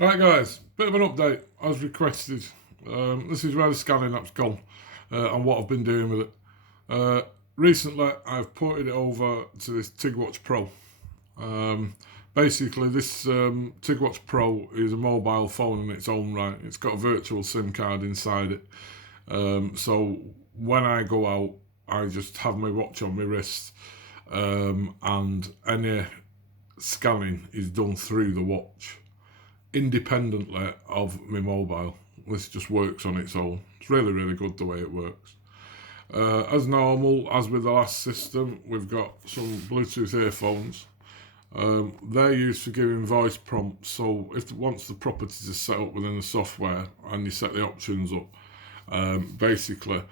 Right guys, bit of an update as requested. This is where the scanning app's gone and what I've been doing with it. Recently I've ported it over to this Tig-Watch Pro. Basically this Tig-Watch Pro is a mobile phone in its own right. It's got a virtual SIM card inside it. So when I go out I just have my watch on my wrist and any scanning is done through the watch, independently of my mobile. This just works on its own. It's really, really good the way it works. As normal, as with the last system, we've got some Bluetooth earphones. They're used for giving voice prompts, so once the properties are set up within the software and you set the options up, basically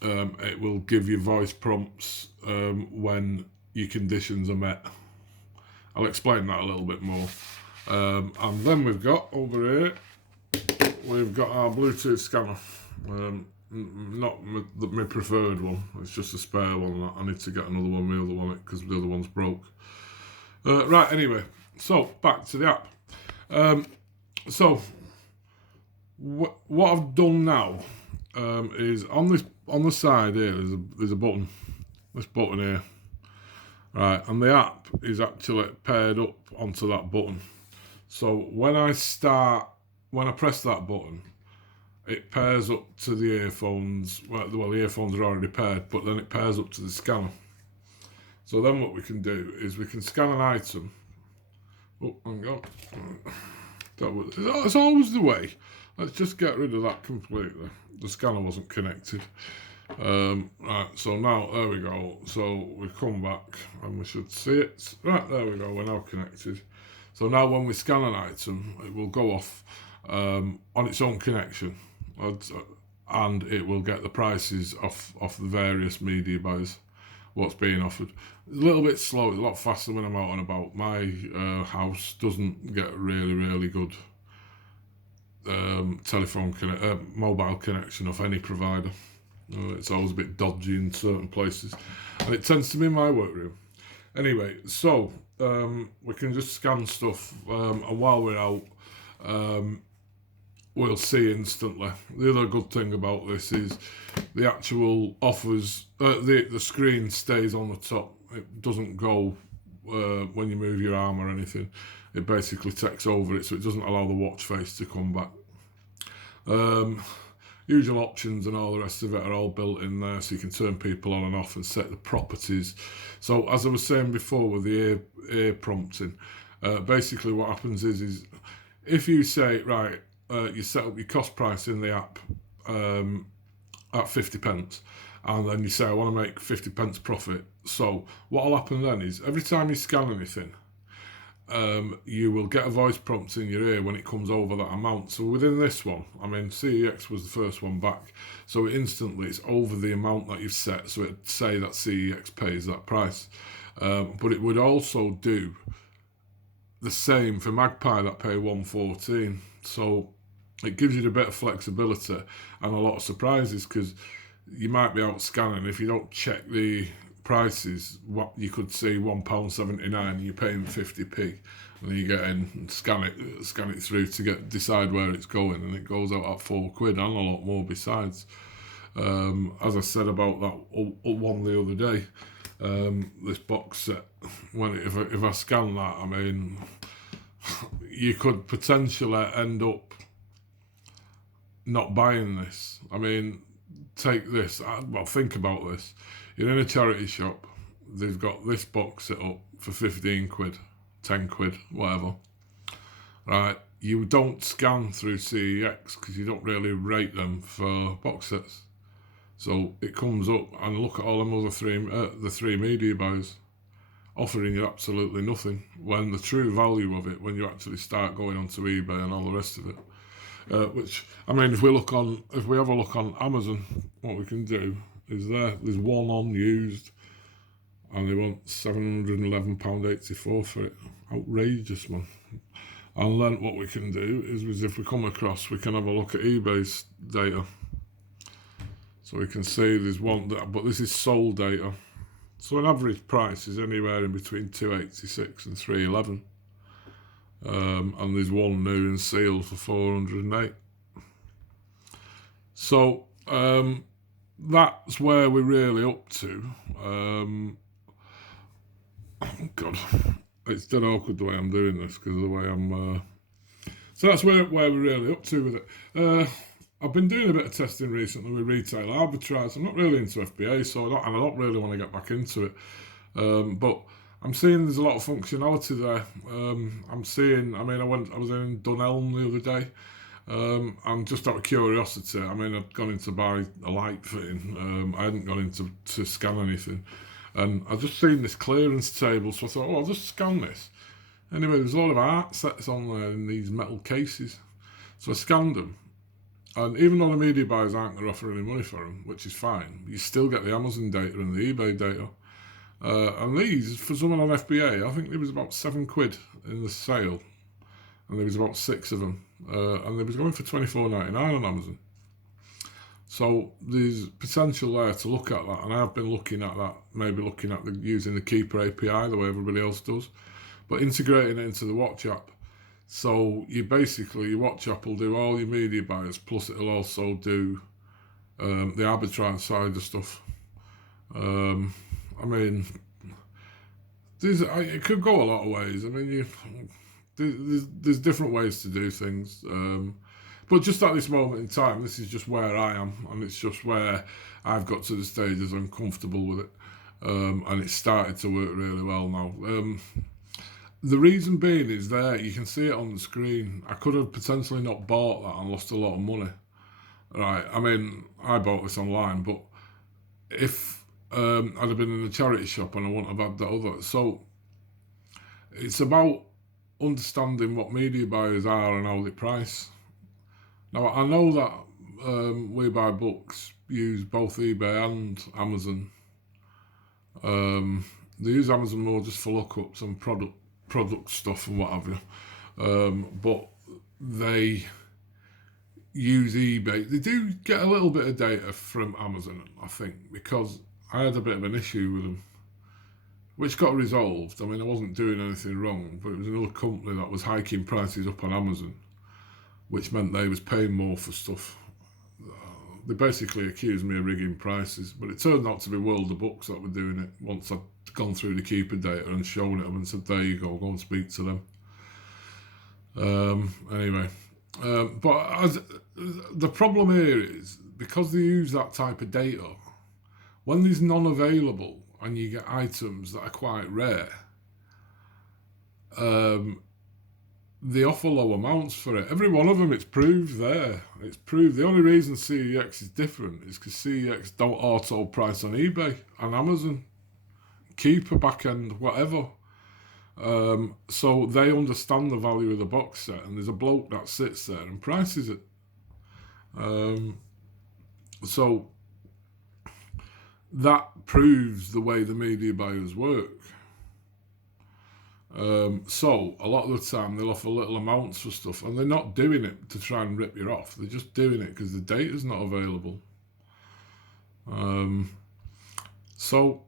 it will give you voice prompts when your conditions are met. I'll explain that a little bit more. And then we've got over here, we've got our Bluetooth scanner. Not my preferred one, it's just a spare one. I need to get another one, my other one, because the other one's broke. Right, anyway, so back to the app. So what I've done now is on the side here, there's a button, this button here. Right, and the app is actually paired up onto that button. So when I press that button, it pairs up to the earphones. Well, the earphones are already paired, but then it pairs up to the scanner. So then what we can do is we can scan an item. Oh, hang on. That's always the way. Let's just get rid of that completely. The scanner wasn't connected. Right, so now, there we go. So we come back and we should see it. Right, there we go, we're now connected. So now when we scan an item, it will go off on its own connection, and it will get the prices off the various media buys, what's being offered. It's a little bit slow, it's a lot faster when I'm out and about. My house doesn't get really good mobile connection of any provider. It's always a bit dodgy in certain places, and it tends to be in my workroom. Anyway, so we can just scan stuff, and while we're out, we'll see instantly. The other good thing about this is the actual offers, the screen stays on the top. It doesn't go when you move your arm or anything. It basically takes over it, so it doesn't allow the watch face to come back. Usual options and all the rest of it are all built in there, so you can turn people on and off and set the properties. So as I was saying before with the ear prompting, basically what happens is if you say, right, you set up your cost price in the app at 50 pence, and then you say, I want to make 50 pence profit. So what will happen then is every time you scan anything, you will get a voice prompt in your ear when it comes over that amount. So within this one, I mean, CEX was the first one back, so instantly it's over the amount that you've set, so it'd say that CEX pays that price. But it would also do the same for Magpie that pay 114. So it gives you a bit of flexibility and a lot of surprises, because you might be out scanning. If you don't check the prices, what you could see £1.79 and you're paying 50p, and then you get in and scan it through to decide where it's going, and it goes out at £4 and a lot more besides. As I said about that one the other day, this box set, if I scan that, I mean, you could potentially end up not buying this. I mean, take this, well, think about this. You're in a charity shop, they've got this box set up for 15 quid, 10 quid, whatever. Right, you don't scan through CEX because you don't really rate them for box sets. So it comes up, and look at all them other the three media buys offering you absolutely nothing, when the true value of it, when you actually start going onto eBay and all the rest of it. Which, I mean, if we have a look on Amazon, what we can do is there's one on used, and they want £711.84 for it. Outrageous, man. And then what we can do is if we come across, we can have a look at eBay's data. So we can see there's one, but this is sold data. So an average price is anywhere in between 286 and 311. and there's one new and sealed for 408. So that's where we're really up to. Oh God, it's dead awkward the way I'm doing this because of the way I'm. So that's where we're really up to with it. I've been doing a bit of testing recently with retail arbitrage. I'm not really into FBA, so I don't really want to get back into it. But I'm seeing there's a lot of functionality there. I'm seeing. I mean, I was in Dunelm the other day. And just out of curiosity, I mean, I'd gone in to buy a light fitting. I hadn't gone in to scan anything. And I just seen this clearance table, so I thought, I'll just scan this. Anyway, there's a lot of art sets on there in these metal cases. So I scanned them. And even though the media buyers aren't going to offer any money for them, which is fine, you still get the Amazon data and the eBay data. And these, for someone on FBA, I think there was about £7 in the sale. And there was about 6 of them. And they was going for $24.99 on Amazon. So there's potential there to look at that, and I've been looking at that, maybe looking at using the Keeper API the way everybody else does, but integrating it into the Watch app. So your Watch app will do all your media buyers, plus it'll also do the arbitrage side of stuff. I mean, it could go a lot of ways. I mean, there's different ways to do things. But just at this moment in time, this is just where I am, and it's just where I've got to the stage as I'm comfortable with it. And it's started to work really well now. The reason being is there, you can see it on the screen. I could have potentially not bought that and lost a lot of money. Right, I mean, I bought this online, but if I'd have been in a charity shop and I wouldn't have had that other. So it's about understanding what media buyers are and how they price. Now, I know that We Buy Books use both eBay and Amazon. They use Amazon more just for lookups and product stuff and what have you. But they use eBay. They do get a little bit of data from Amazon, I think, because I had a bit of an issue with them, which got resolved. I mean, I wasn't doing anything wrong, but it was another company that was hiking prices up on Amazon, which meant they was paying more for stuff. They basically accused me of rigging prices, but it turned out to be World of Books that were doing it once I'd gone through the Keeper data and shown it them and said, there you go and speak to them. Anyway, but the problem here is, because they use that type of data, when there's none available and you get items that are quite rare, they offer low amounts for it. Every one of them, it's proved there. It's proved. The only reason CEX is different is because CEX don't auto price on eBay and Amazon, Keeper, backend, whatever. So they understand the value of the box set, and there's a bloke that sits there and prices it. So that proves the way the media buyers work. So a lot of the time they'll offer little amounts for stuff, and they're not doing it to try and rip you off. They're just doing it because the data's not available. So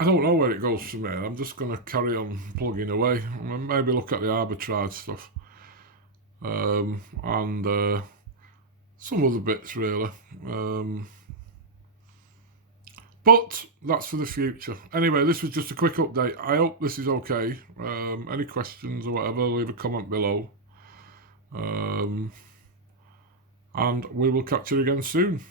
I don't know where it goes from here. I'm just going to carry on plugging away and maybe look at the arbitrage stuff and some other bits really. But that's for the future. Anyway, this was just a quick update. I hope this is okay. Any questions or whatever, leave a comment below. And we will catch you again soon.